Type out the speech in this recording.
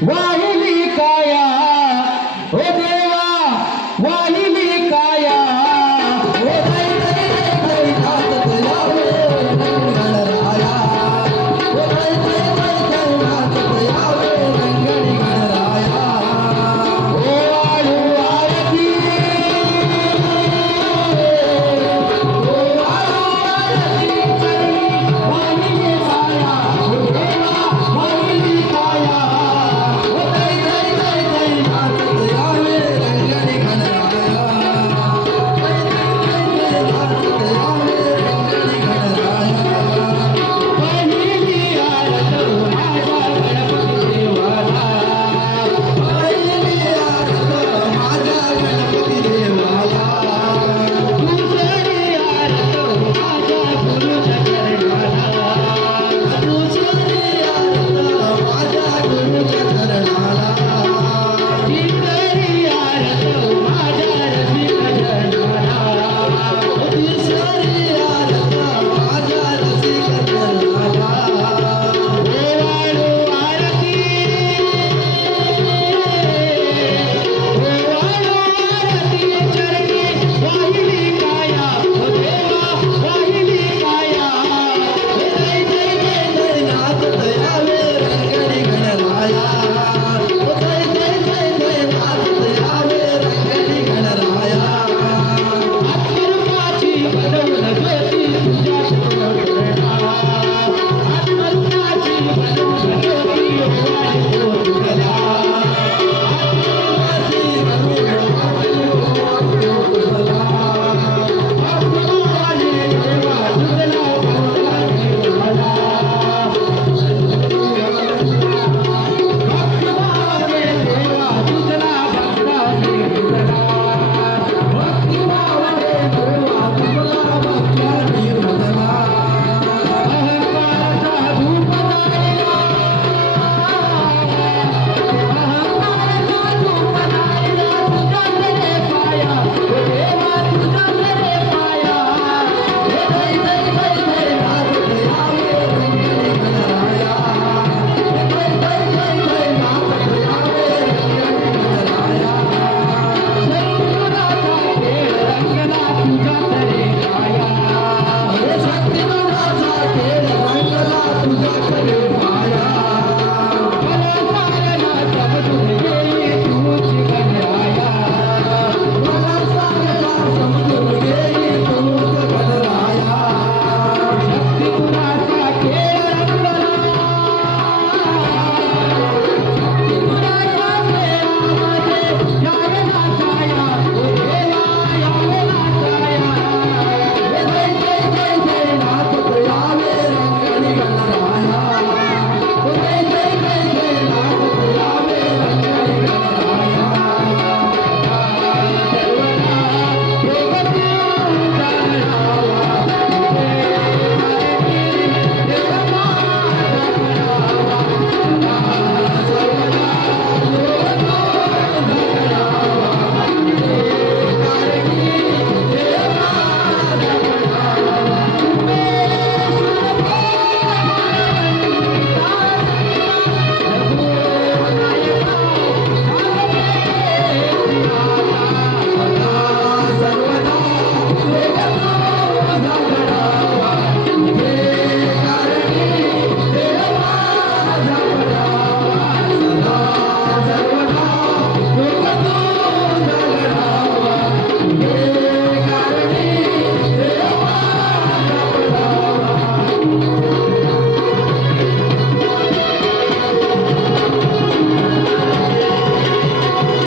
Why?